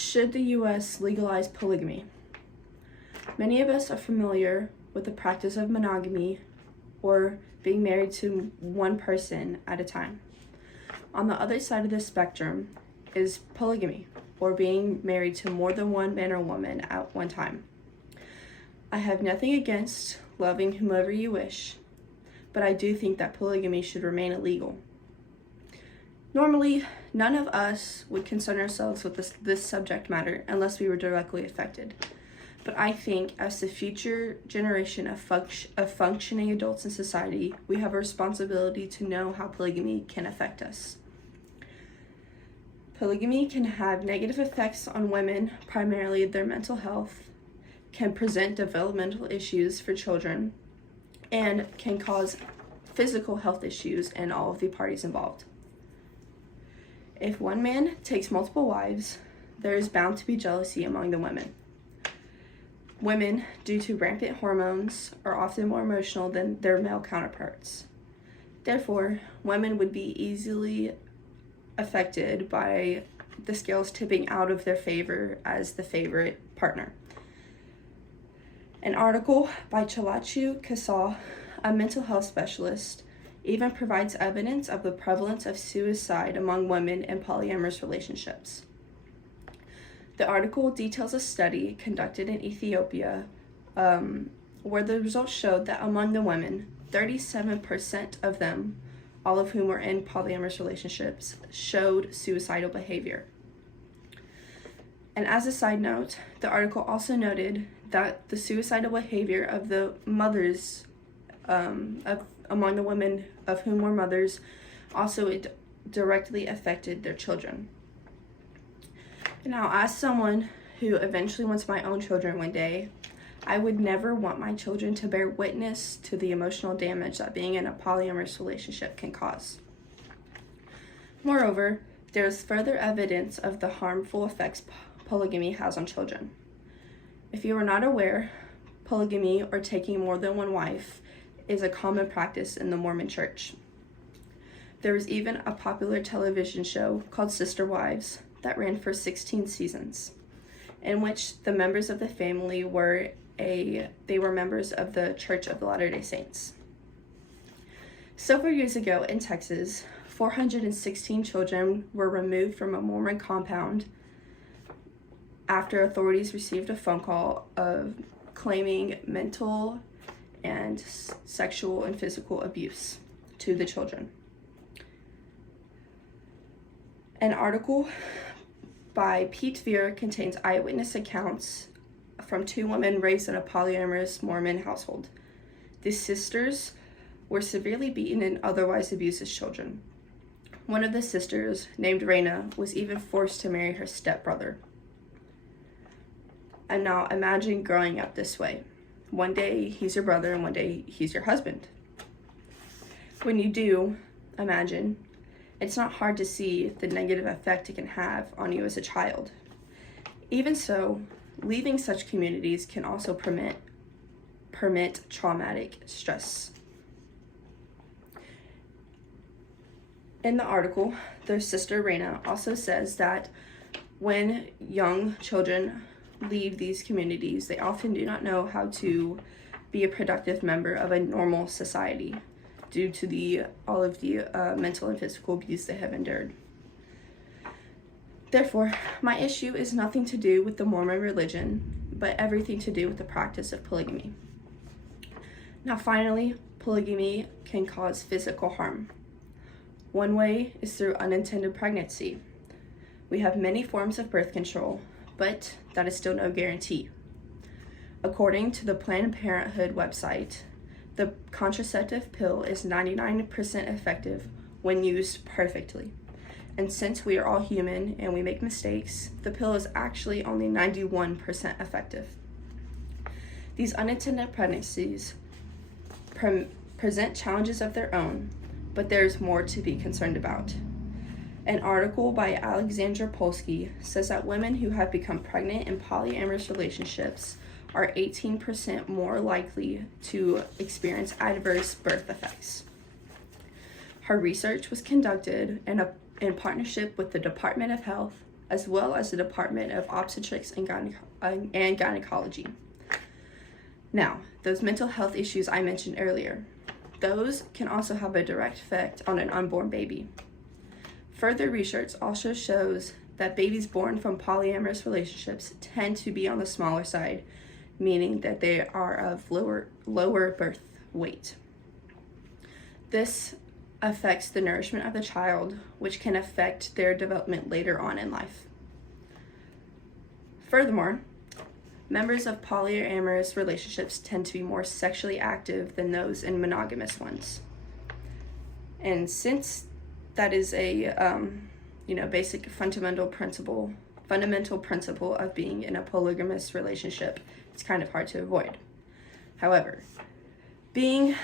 Should the U.S. legalize polygamy? Many of us are familiar with the practice of monogamy, or being married to one person at a time. On the other side of the spectrum is polygamy, or being married to more than one man or woman at one time. I have nothing against loving whomever you wish, but I do think that polygamy should remain illegal. Normally, none of us would concern ourselves with this subject matter unless we were directly affected. But I think as the future generation of functioning adults in society, we have a responsibility to know how polygamy can affect us. Polygamy can have negative effects on women, primarily their mental health, can present developmental issues for children, and can cause physical health issues in all of the parties involved. If one man takes multiple wives, there is bound to be jealousy among the women. Women, due to rampant hormones, are often more emotional than their male counterparts. Therefore, women would be easily affected by the scales tipping out of their favor as the favorite partner. An article by Chalachu Kasal, a mental health specialist, even provides evidence of the prevalence of suicide among women in polyamorous relationships. The article details a study conducted in Ethiopia where the results showed that among the women, 37% of them, all of whom were in polyamorous relationships, showed suicidal behavior. And as a side note, the article also noted that the suicidal behavior of the mothers among the women of whom were mothers also directly affected their children. Now, as someone who eventually wants my own children one day, I would never want my children to bear witness to the emotional damage that being in a polyamorous relationship can cause. Moreover, there is further evidence of the harmful effects polygamy has on children. If you are not aware, polygamy, or taking more than one wife, is a common practice in the Mormon Church. There was even a popular television show called Sister Wives that ran for 16 seasons, in which the members of the family were members of the Church of the Latter-day Saints. Several years ago in Texas, 416 children were removed from a Mormon compound after authorities received a phone call of claiming mental and sexual and physical abuse to the children. An article by Pete Veer contains eyewitness accounts from two women raised in a polyamorous Mormon household. The sisters were severely beaten and otherwise abused as children. One of the sisters, named Raina, was even forced to marry her stepbrother. And now imagine growing up this way. One day he's your brother and one day he's your husband. When you do, imagine, it's not hard to see the negative effect it can have on you as a child. Even so, leaving such communities can also permit traumatic stress. In the article, their sister Raina also says that when young children leave these communities, they often do not know how to be a productive member of a normal society due to all of the mental and physical abuse they have endured. Therefore, my issue is nothing to do with the Mormon religion, but everything to do with the practice of polygamy. Now finally, polygamy can cause physical harm. One way is through unintended pregnancy. We have many forms of birth control, but that is still no guarantee. According to the Planned Parenthood website, the contraceptive pill is 99% effective when used perfectly. And since we are all human and we make mistakes, the pill is actually only 91% effective. These unintended pregnancies present challenges of their own, but there's more to be concerned about. An article by Alexandra Polsky says that women who have become pregnant in polyamorous relationships are 18% more likely to experience adverse birth effects. Her research was conducted in partnership with the Department of Health, as well as the Department of Obstetrics and Gynecology. Now, those mental health issues I mentioned earlier, those can also have a direct effect on an unborn baby. Further research also shows that babies born from polyamorous relationships tend to be on the smaller side, meaning that they are of lower birth weight. This affects the nourishment of the child, which can affect their development later on in life. Furthermore, members of polyamorous relationships tend to be more sexually active than those in monogamous ones. And since that is a basic fundamental principle of being in a polygamous relationship, it's kind of hard to avoid. However, the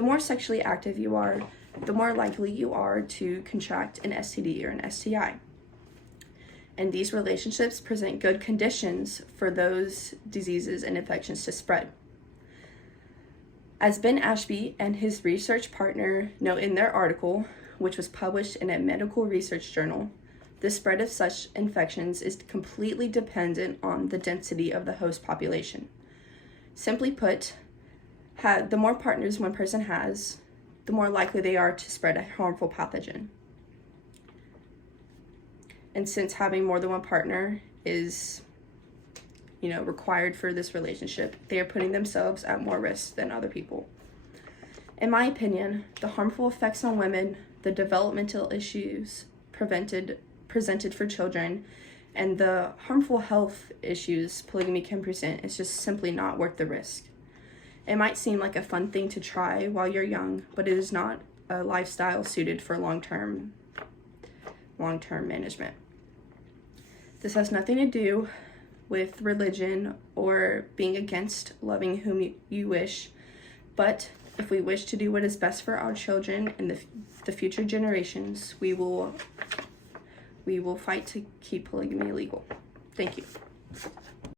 more sexually active you are, the more likely you are to contract an STD or an STI. And these relationships present good conditions for those diseases and infections to spread. As Ben Ashby and his research partner note in their article, which was published in a medical research journal, the spread of such infections is completely dependent on the density of the host population. Simply put, the more partners one person has, the more likely they are to spread a harmful pathogen. And since having more than one partner is, required for this relationship, they are putting themselves at more risk than other people. In my opinion, the harmful effects on women, the developmental issues presented for children, and the harmful health issues polygamy can present is just simply not worth the risk. It might seem like a fun thing to try while you're young, but it is not a lifestyle suited for long-term management. This has nothing to do with religion or being against loving whom you wish, but if we wish to do what is best for our children and the future generations, we will fight to keep polygamy legal. Thank you.